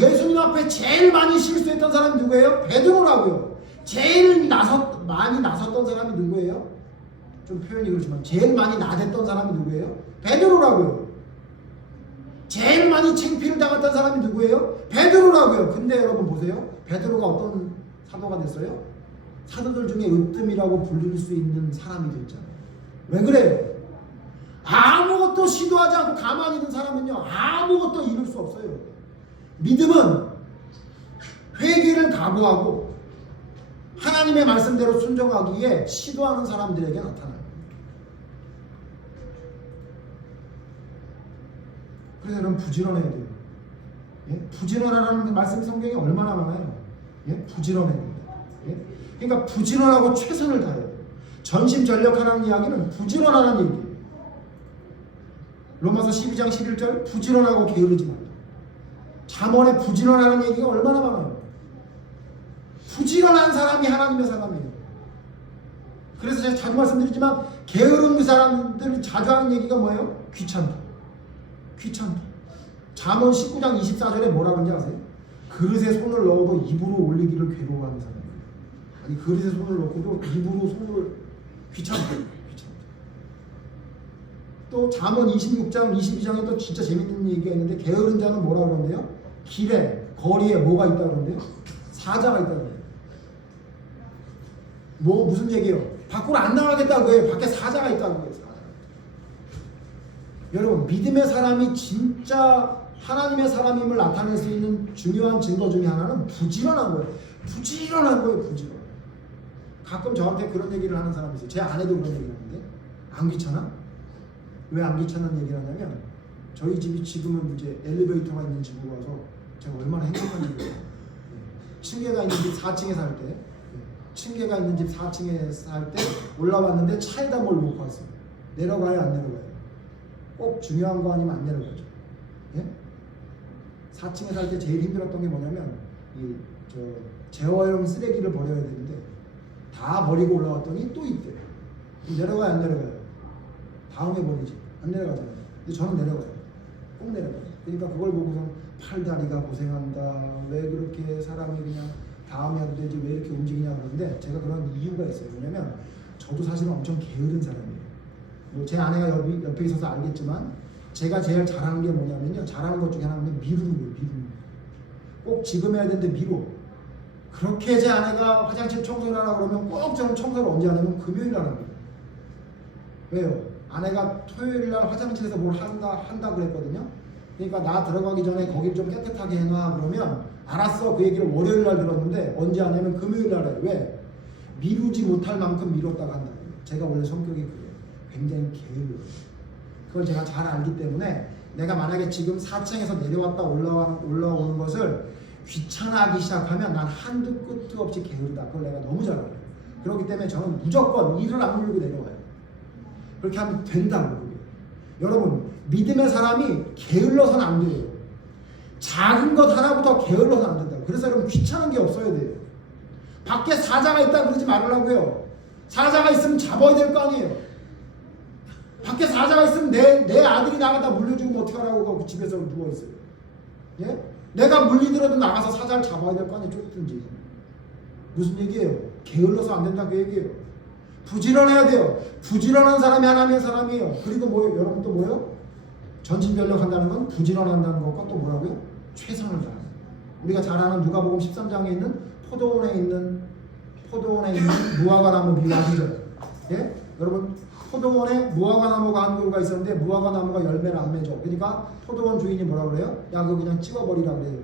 예수님 앞에 제일 많이 실수했던 사람이 누구예요? 베드로라고요. 제일 많이 나섰던 사람이 누구예요? 좀 표현이 그렇지만 제일 많이 나댔던 사람이 누구예요? 베드로라고요. 제일 많이 창피를 당했던 사람이 누구예요? 베드로라고요. 근데 여러분 보세요. 베드로가 어떤 사도가 됐어요? 사도들 중에 으뜸이라고 불릴 수 있는 사람이 됐잖아요. 왜 그래요? 아무것도 시도하지 않고 가만히 있는 사람은요, 아무것도 이룰 수 없어요. 믿음은 회개를 각오하고 하나님의 말씀대로 순종하기에 시도하는 사람들에게 나타나요. 그래서 여러분, 부지런해야 돼요. 부지런하라는 말씀이 성경에 얼마나 많아요. 부지런해야 됩니다. 그러니까 부지런하고 최선을 다해야 돼요. 전심전력하라는 이야기는 부지런하라는 얘기예요. 로마서 12장 11절 부지런하고 게으르지 말라. 잠언에 부지런하는 얘기가 얼마나 많아요. 부지런한 사람이 하나님의 사람이에요. 그래서 제가 자주 말씀드리지만 게으른 그 사람들이 자주 하는 얘기가 뭐예요? 귀찮다. 귀찮다. 잠언 19장 24절에 뭐라 그런지 아세요? 그릇에 손을 넣어도 입으로 올리기를 괴로워하는 사람이에요. 아니, 그릇에 손을 넣고도 입으로 손을 귀찮다. 또 잠언 26장 22장에 또 진짜 재밌는 얘기가 있는데, 게으른 자는 뭐라 그러는데요? 길에, 거리에 뭐가 있다 그러는데요? 사자가 있다 그래요. 뭐 무슨 얘기예요? 밖으로 안 나가겠다고 해요. 밖에 사자가 있다고 해요. 여러분, 믿음의 사람이 진짜 하나님의 사람임을 나타낼 수 있는 중요한 증거 중에 하나는 부지런한 거예요. 부지런한 거예요. 부지런. 가끔 저한테 그런 얘기를 하는 사람이 있어요. 제 아내도 그런 얘기를 하는데, 안 귀찮아? 왜 안 귀찮은 얘기를 하냐면, 저희 집이 지금은 이제 엘리베이터가 있는 집으로 와서 제가 얼마나 행복한지 몰라요. 층계가 있는 집 4층에 살 때, 층계가 있는 집 4층에 살 때 올라왔는데 차에다 뭘 놓고 왔어요. 내려가요? 안 내려가요? 꼭 중요한 거 아니면 안 내려가죠. 4층에 살 때 제일 힘들었던 게 뭐냐면, 재활용 쓰레기를 버려야 되는데 다 버리고 올라왔더니 또 있대요. 내려가요? 안 내려가요? 다음에 버리지. 안 내려가잖아요. 근데 저는 내려가요. 꼭 내려가요. 그러니까 그걸 보고서 팔다리가 고생한다. 왜 그렇게 사람이 그냥 다음에 해도 되지 왜 이렇게 움직이냐 그러는데, 제가 그런 이유가 있어요. 왜냐면 저도 사실은 엄청 게으른 사람이에요. 제 아내가 옆에 있어서 알겠지만, 제가 제일 잘하는 게 뭐냐면요, 잘하는 것 중에 하나는 미루는 거예요. 미루는 거. 꼭 지금 해야 되는데 미뤄. 그렇게 제 아내가 화장실 청소를 하라고 그러면 꼭 저는 청소를 언제 하냐면 금요일 하는 거예요. 왜요? 아내가 토요일 날 화장실에서 뭘 한다 그랬거든요. 그러니까 나 들어가기 전에 거길 좀 깨끗하게 해놔 그러면, 알았어. 그 얘기를 월요일 날 들었는데 언제 하냐면 금요일 날 해요. 왜? 미루지 못할 만큼 미뤘다가 한다. 제가 원래 성격이 그래요. 굉장히 게을러요. 그걸 제가 잘 알기 때문에 내가 만약에 지금 4층에서 내려왔다 올라오는 것을 귀찮아하기 시작하면 난 한두 끝도 없이 게으르다. 그걸 내가 너무 잘 알아요. 그렇기 때문에 저는 무조건 이를 악물고 내려와요. 그렇게 하면 된다고. 그게. 여러분, 믿음의 사람이 게을러서는 안 돼요. 작은 것 하나부터 게을러서는 안 된다고. 그래서 여러분 귀찮은 게 없어야 돼요. 밖에 사자가 있다 그러지 말으라고요. 사자가 있으면 잡아야 될 거 아니에요. 밖에 사자가 있으면 내 아들이 나가다 물려주면 어떡하라고 그 집에서 누워있어요. 예? 내가 물리더라도 나가서 사자를 잡아야 될 거 아니에요. 쫓든지. 무슨 얘기예요? 게을러서 안 된다 그 얘기예요. 부지런해야 돼요. 부지런한 사람이 하나님의 사람이에요. 그리고 뭐예요? 여러분 또 뭐예요? 전진전력한다는 건 부지런한다는 것과 또 뭐라고요? 최선을 다하는. 우리가 잘 아는 누가복음 13장에 있는 포도원에 있는 무화과나무 비유 아시죠? 예? 여러분 포도원에 무화과나무가 한 그루가 있었는데 무화과나무가 열매를 안 맺어. 그러니까 포도원 주인이 뭐라 그래요? 야 그거 그냥 찍어버리라 그래요.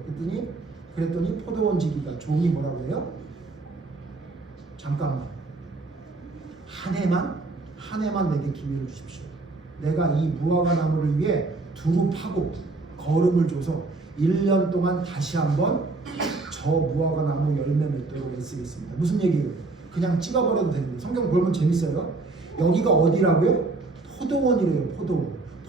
그랬더니 포도원 지기가 종이 뭐라 그래요? 잠깐만 한 해만 내게 기회를 주십시오. 내가 이 무화과나무를 위해 두루 파고 거름을 줘서 1년 동안 다시 한번 저 무화과나무 열매 맺도록 애쓰겠습니다. 무슨 얘기예요? 그냥 찍어버려도 되는데 성경 보면 재밌어요. 여기가 어디라고요? 포도원이래요.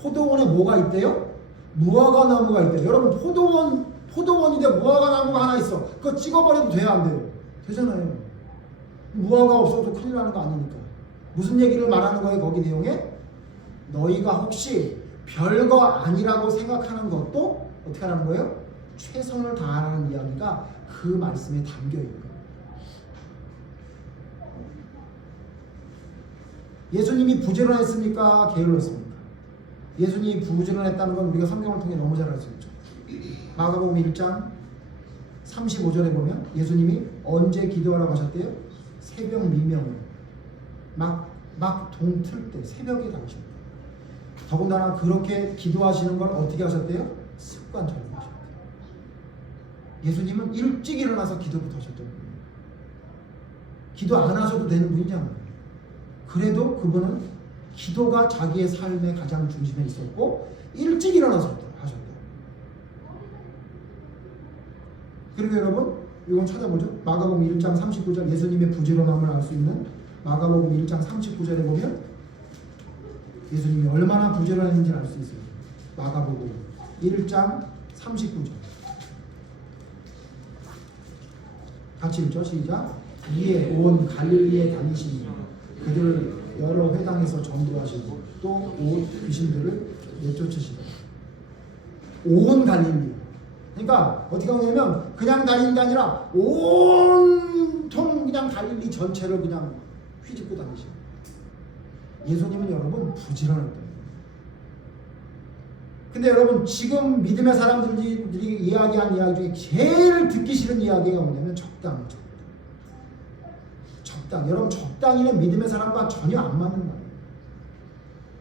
포도원에 뭐가 있대요? 무화과나무가 있대요. 여러분 포도원인데 무화과나무가 하나 있어. 그거 찍어버려도 돼야 안 돼요? 되잖아요. 무화과 없어도 큰일 나는 거 아니니까. 무슨 얘기를 말하는 거예요? 거기 내용에 너희가 혹시 별거 아니라고 생각하는 것도 어떻게 하라는 거예요? 최선을 다하라는 이야기가 그 말씀에 담겨 있는 거예요. 예수님이 부지런했습니까? 게을렀습니까? 예수님이 부지런했다는 건 우리가 성경을 통해 너무 잘 알 수 있죠. 마가복음 1장 35절에 보면 예수님이 언제 기도하라고 하셨대요? 새벽 미명에 막 동틀 때 새벽에 나오셨대요. 더군다나 그렇게 기도하시는 걸 어떻게 하셨대요? 습관처럼 하셨대요. 예수님은 일찍 일어나서 기도부터 하셨던 분이에요. 기도 안 하셔도 되는 분이잖아요. 그래도 그분은 기도가 자기의 삶의 가장 중심에 있었고 일찍 일어나서 하셨대요. 그리고 여러분 이건 찾아보죠. 마가복음 1장 39절 예수님의 부지런함을 알 수 있는 마가복음 1장 39절에 보면 예수님이 얼마나 부지런했는지 알 수 있어요. 마가복음 1장 39절 같이 읽죠. 시작. 이에 온 갈릴리에 다니시니 그들을 여러 회당에서 전도하시고 또 온 귀신들을 내쫓으시더라. 온 갈릴리. 그러니까 어떻게 하냐면 그냥 다니는 게 아니라 온통 그냥 갈릴리 전체를 그냥 휘집고 다니시고. 예수님은 여러분 부지런했다. 근데 여러분 지금 믿음의 사람들이 이야기한 이야기 중에 제일 듣기 싫은 이야기가 뭐냐면 적당. 여러분 적당히는 믿음의 사람과 전혀 안 맞는 말이에요.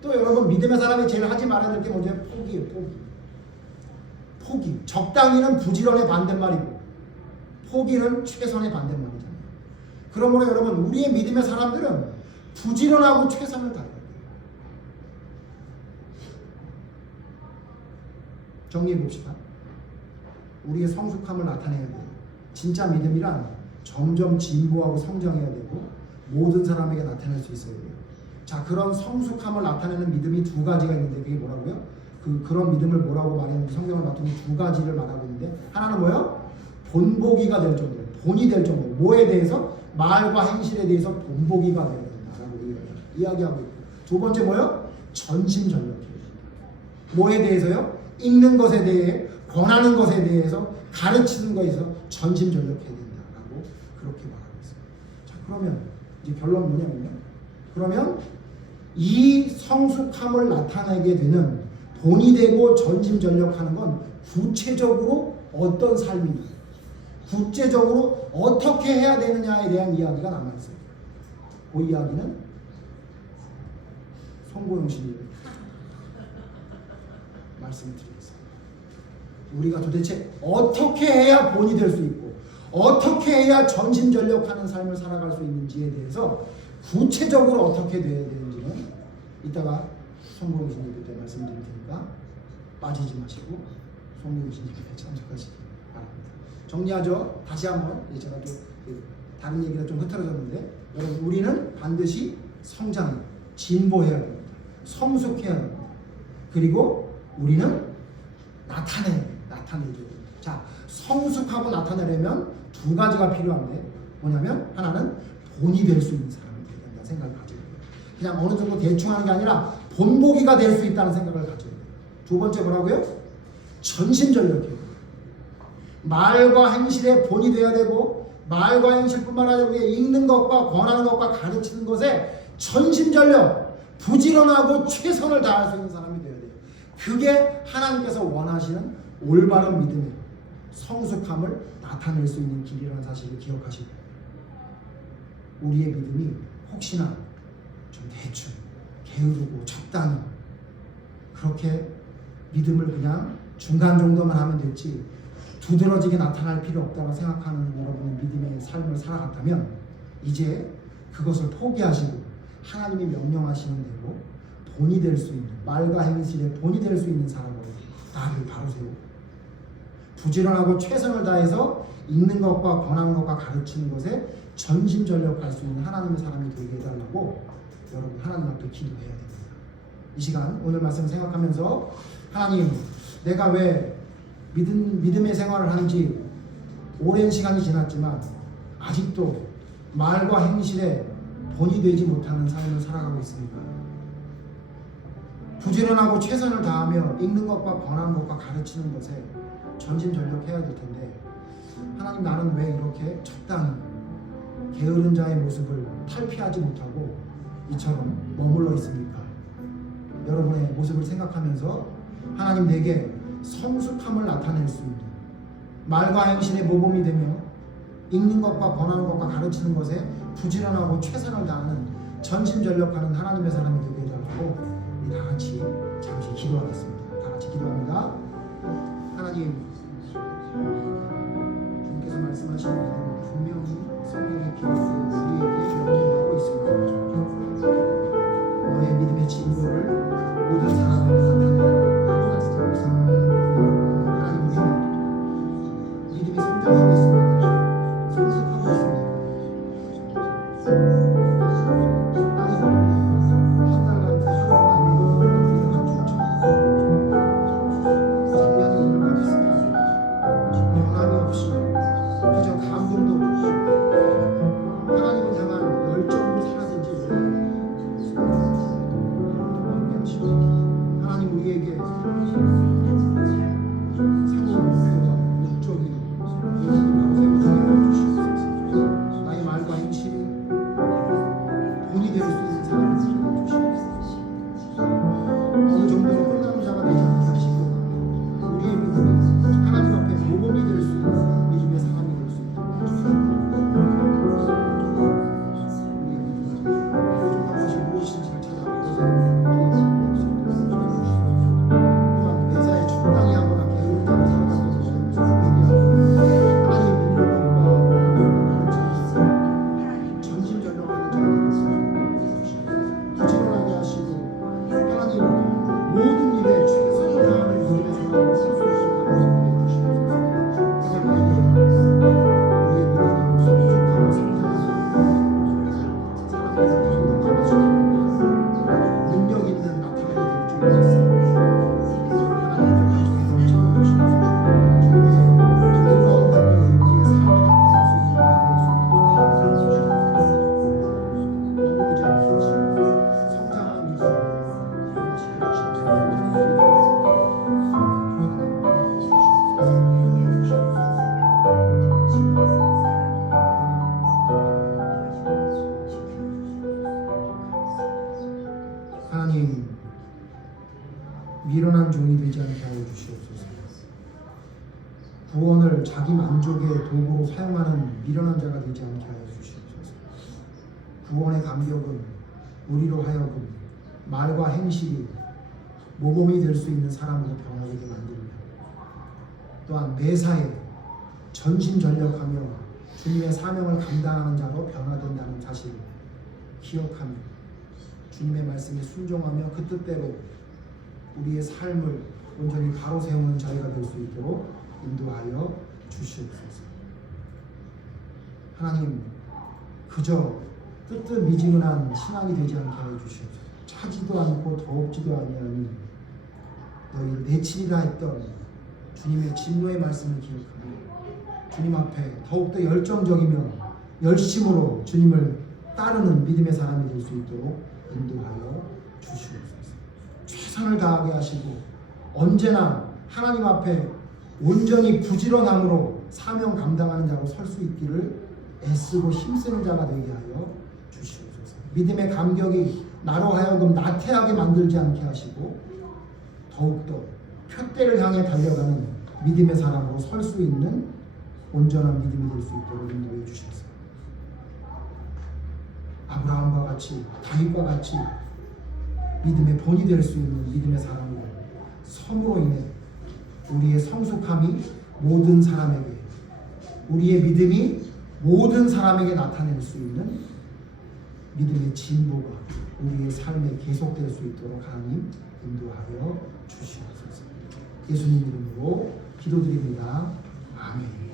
또 여러분 믿음의 사람이 제일 하지 말아야 될 게 뭐냐면 포기예요. 포기. 적당히는 부지런의 반대말이고 포기는 최선의 반대말이잖아요. 그러므로 여러분 우리의 믿음의 사람들은 부지런하고 최선을 다해야 돼요. 정리해 봅시다. 우리의 성숙함을 나타내야 돼요. 진짜 믿음이란 점점 진보하고 성장해야 되고 모든 사람에게 나타낼 수 있어야 돼요. 자, 그런 성숙함을 나타내는 믿음이 두 가지가 있는데 그게 뭐라고요? 그런 믿음을 뭐라고 말했는지 성경을 봤더니 두 가지를 말하고 있는데 하나는 뭐예요? 본보기가 될 정도, 본이 될 정도. 뭐에 대해서? 말과 행실에 대해서 본보기가 되어야 된다라고 이야기하고 있고 두 번째 뭐예요? 전심전력해야 된다. 뭐에 대해서요? 읽는 것에 대해, 권하는 것에 대해서, 가르치는 것에서 전심전력해야 된다라고 그렇게 말하고 있습니다. 자, 그러면 이제 결론 뭐냐면요. 그러면 이 성숙함을 나타내게 되는 본이 되고 전심전력하는 건 구체적으로 어떤 삶이냐, 구체적으로 어떻게 해야 되느냐에 대한 이야기가 남아있어요. 그 이야기는 송고영 씨님 말씀드리겠습니다. 우리가 도대체 어떻게 해야 본이 될 수 있고 어떻게 해야 전심전력하는 삶을 살아갈 수 있는지에 대해서 구체적으로 어떻게 돼야 되는지는 이따가 송봉이신님 때 말씀드릴 테니까 빠지지 마시고 송봉이신님 때 참석하시기 바랍니다. 정리하죠. 다시 한번 제가 또 다른 얘기가 좀 흐트러졌는데, 여러분 우리는 반드시 성장, 진보해야 됩니다. 성숙해야 됩니다. 그리고 우리는 나타내야 돼요. 자, 성숙하고 나타내려면 두 가지가 필요한데 뭐냐면, 하나는 본이 될 수 있는 사람이 되어야 된다는 생각을 가져야 돼요. 그냥 어느 정도 대충 하는 게 아니라 본보기가 될 수 있다는 생각을 가져야 돼요. 두 번째 뭐라고요? 전심전력해요. 말과 행실에 본이 되어야 되고, 말과 행실뿐만 아니라 우리가 읽는 것과 권하는 것과 가르치는 것에 전심전력, 부지런하고 최선을 다할 수 있는 사람이 되어야 돼요. 그게 하나님께서 원하시는 올바른 믿음의 성숙함을 나타낼 수 있는 길이라는 사실을 기억하시고, 우리의 믿음이 혹시나 좀 대충 게으르고 적당히 그렇게 믿음을 그냥 중간 정도만 하면 됐지 두드러지게 나타날 필요 없다고 생각하는 여러분의 믿음의 삶을 살아갔다면, 이제 그것을 포기하시고 하나님이 명령하시는 대로 본이 될 수 있는, 말과 행실에 본이 될 수 있는 사람으로 나를 바로 세우고, 부지런하고 최선을 다해서 읽는 것과 권하는 것과 가르치는 것에 전심전력할 수 있는 하나님의 사람이 되게 해달라고 여러분 하나님 앞에 기도해야 됩니다. 이 시간 오늘 말씀을 생각하면서, 하나님, 내가 왜 믿음의 생활을 한 지 오랜 시간이 지났지만 아직도 말과 행실에 본이 되지 못하는 삶을 살아가고 있습니까? 부지런하고 최선을 다하며 읽는 것과 권하는 것과 가르치는 것에 전심전력해야 될 텐데, 하나님, 나는 왜 이렇게 적당히 게으른 자의 모습을 탈피하지 못하고 이처럼 머물러 있습니까? 여러분의 모습을 생각하면서 하나님, 내게 성숙함을 나타낼 수 있는, 말과 행실의 모범이 되며 읽는 것과 권하는 것과 가르치는 것에 부지런하고 최선을 다하는 전심전력하는 하나님의 사람이 되게 해달라고 우리 다 같이 잠시 기도하겠습니다. 다 같이 기도합니다. 하나님, 주님께서 말씀하신 대로 분명히 성경의 기록으로 우리에게 명령하고 있습니다. 너의 믿음의 진보를 모든 사람에게 나타내라고 말씀하고 있습니다. 하나님, 믿음이 성장하고 있습니다. 성숙하고 있습니다. 하나님, 미련한 종이 되지 않게 하여 주시옵소서. 구원을 자기 만족의 도구로 사용하는 미련한 자가 되지 않게 하여 주시옵소서. 구원의 감격은 우리로 하여금 말과 행실이 모범이 될 수 있는 사람으로 변하게 만들며, 또한 매사에 전심전력하며 주님의 사명을 감당하는 자로 변화된다는 사실, 기억하며 주님의 말씀에 순종하며 그 뜻대로 우리의 삶을 온전히 바로 세우는 자리가 될 수 있도록 인도하여 주시옵소서. 하나님, 그저 뜨뜻미지근한 신앙이 되지 않게 하여 주시옵소서. 차지도 않고 더욱지도 아니하니 너희를 내치리라 했던 주님의 진노의 말씀을 기억하며 주님 앞에 더욱더 열정적이며 열심으로 주님을 따르는 믿음의 사람이 될 수 있도록 인도하여 주시옵소서. 최선을 다하게 하시고 언제나 하나님 앞에 온전히 부지런함으로 사명 감당하는 자로 설 수 있기를 애쓰고 힘쓰는 자가 되게 하여 주시옵소서. 믿음의 감격이 나로 하여금 나태하게 만들지 않게 하시고 더욱더 표대를 향해 달려가는 믿음의 사람으로 설 수 있는 온전한 믿음이 될 수 있도록 인도해 주셔서 아브라함과 같이 다윗과 같이 믿음의 본이 될 수 있는 믿음의 사람으로 섬으로 인해 우리의 성숙함이 모든 사람에게, 우리의 믿음이 모든 사람에게 나타낼 수 있는 믿음의 진보가 우리의 삶에 계속될 수 있도록 하나님 인도하여 주시옵소서. 예수님 이름으로 기도드립니다.